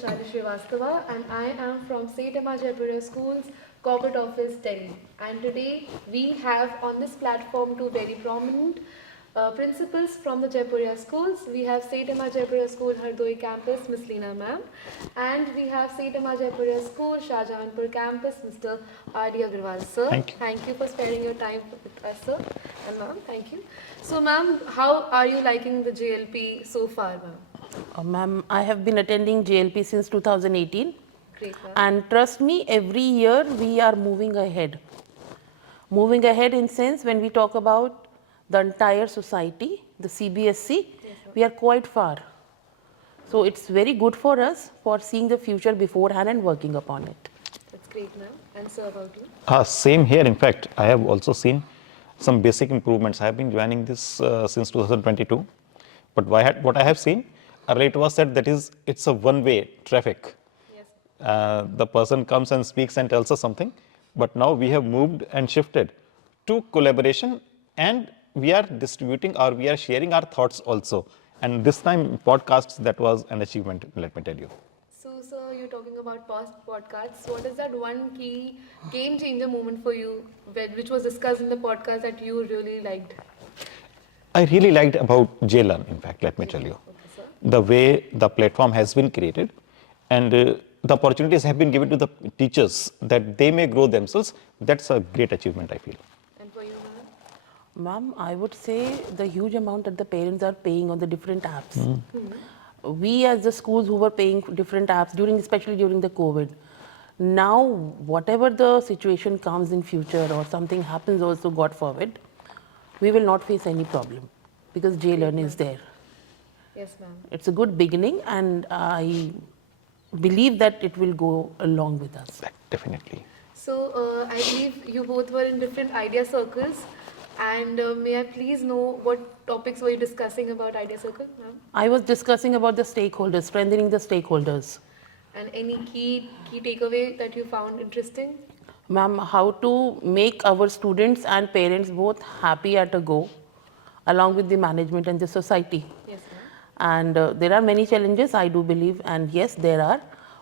Vaishali Srivastava and I am from St. Jaipuria Schools, Corporate Office, Delhi. And today we have on this platform two very prominent principals from the Jaipuria Schools. We have St. Jaipuria School, Hardoi campus, Miss Leena ma'am. And we have St. Jaipuria School, Shahjahanpur campus, Mr. R.D. Agarwal. Sir, thank you for sparing your time with us, sir. And ma'am, thank you. So ma'am, how are you liking the JLP so far, ma'am? Ma'am, I have been attending JLP since 2018. Great, ma'am. And trust me, every year we are moving ahead. Moving ahead in sense when we talk about the entire society, the CBSC, we are quite far. So it's very good for us for seeing the future beforehand and working upon it. That's great, ma'am. And sir, about you? Same here. In fact, I have also seen some basic improvements. I have been joining this since 2022. But what I have seen, earlier it was said that it's a one-way traffic. Yes. The person comes and speaks and tells us something. But now we have moved and shifted to collaboration, and we are distributing or we are sharing our thoughts also. And this time podcasts, that was an achievement, let me tell you. So, sir, you're talking about past podcasts. What is that one key game changer moment for you, which was discussed in the podcast that you really liked? I really liked about JLearn, in fact, let me tell you. Okay, sir. The way the platform has been created and the opportunities have been given to the teachers that they may grow themselves. That's a great achievement, I feel. And for you, ma'am? Ma'am, I would say the huge amount that the parents are paying on the different apps. We as the schools who were paying different apps, especially during the COVID, now whatever the situation comes in future or something happens also, God forbid, we will not face any problem because JLearn is there. Yes, ma'am. It's a good beginning and I believe that it will go along with us. Definitely. So, I believe you both were in different idea circles. And may I please know what topics were you discussing about idea circle, ma'am? I was discussing about the stakeholders, strengthening the stakeholders. And any key takeaway that you found interesting? Ma'am, how to make our students and parents both happy at a go, along with the management and the society. Yes, ma'am. And there are many challenges, I do believe, and yes, there are.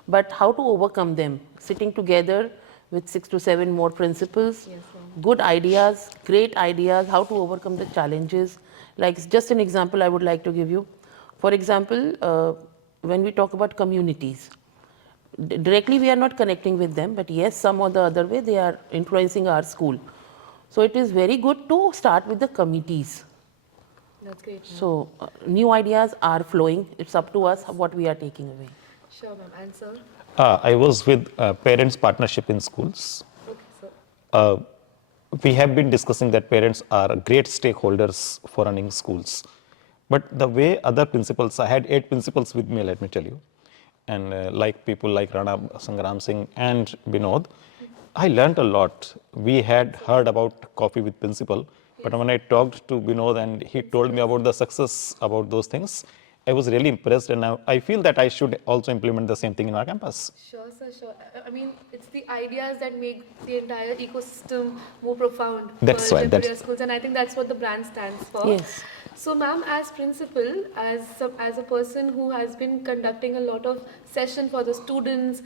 But how to overcome them? Sitting together with 6 to 7 more principals, Yes, ma'am. good ideas, great ideas, how to overcome the challenges. Like just an example I would like to give you. For example, when we talk about communities, directly we are not connecting with them, but yes, some or the other way they are influencing our school. So it is very good to start with the committees. That's great, ma'am. So new ideas are flowing. It's up to us what we are taking away. Sure, ma'am. And sir? I was with Parents Partnership in Schools. Okay, sir. We have been discussing that parents are great stakeholders for running schools. But the way other principals, I had 8 principals with me, let me tell you. And like people like Rana Sangram Singh and Binod, I learned a lot. We had heard about coffee with principal, but when I talked to Binod and he told me about the success about those things, I was really impressed, and I feel that I should also implement the same thing in our campus. Sure, sir, sure. I mean, it's the ideas that make the entire ecosystem more profound That's for right, Jaipuria Schools, and I think that's what the brand stands for. Yes. So, ma'am, as principal, as a person who has been conducting a lot of session for the students,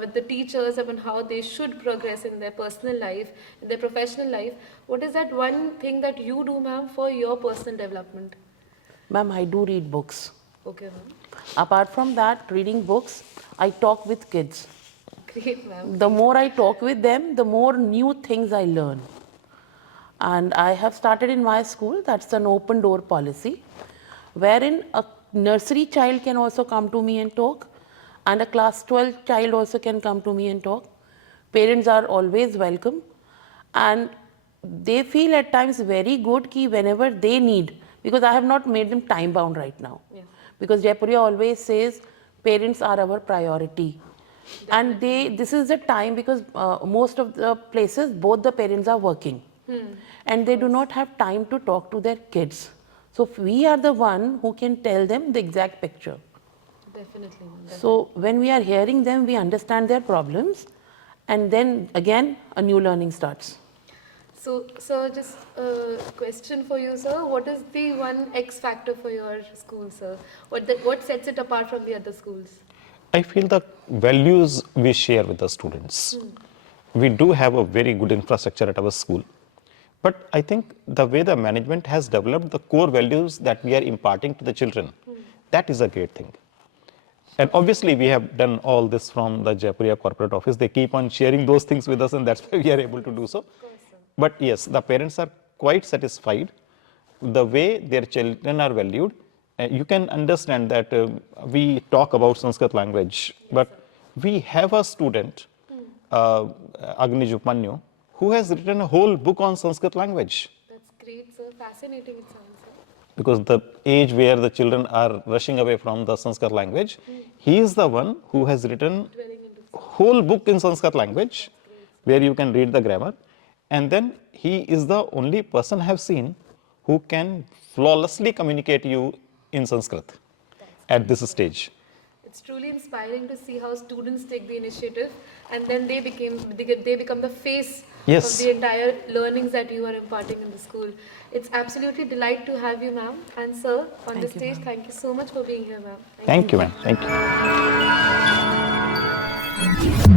with the teachers about how they should progress in their personal life, in their professional life, what is that one thing that you do, ma'am, for your personal development? Ma'am, I do read books. Okay, ma'am. Apart from that, reading books, I talk with kids. Great, ma'am. The more I talk with them, the more new things I learn. And I have started in my school, that's an open door policy, wherein a nursery child can also come to me and talk, and a class 12 child also can come to me and talk. Parents are always welcome, and they feel at times very good ki whenever they need, because I have not made them time bound right now. Yes. Because Jaipuria always says parents are our priority. And this is the time because most of the places, both the parents are working. And they do not have time to talk to their kids. So we are the one who can tell them the exact picture. Definitely, ma'am. So when we are hearing them, we understand their problems. And then again, a new learning starts. So, sir, just a question for you, sir. What is the one X factor for your school, sir? What sets it apart from the other schools? I feel the values we share with the students. We do have a very good infrastructure at our school, but I think the way the management has developed the core values that we are imparting to the children, that is a great thing. And obviously, we have done all this from the Jaipuria corporate office. They keep on sharing those things with us, and that's why we are able to do so. But yes, the parents are quite satisfied the way their children are valued. You can understand that we talk about Sanskrit language, but we have a student, Agni Jupanyu, who has written a whole book on Sanskrit language. That's great, sir. Fascinating it sounds, sir. Because the age where the children are rushing away from the Sanskrit language, he is the one who has written Dwelling into whole book in Sanskrit language where you can read the grammar, and then he is the only person I have seen who can flawlessly communicate you in Sanskrit at this stage. It's truly inspiring to see how students take the initiative and then they become the face Yes. of the entire learnings that you are imparting in the school. It's absolutely delight to have you, ma'am, and sir, on the Thank you, stage. ma'am. Thank you so much for being here, ma'am. Thank you, ma'am. Thank you.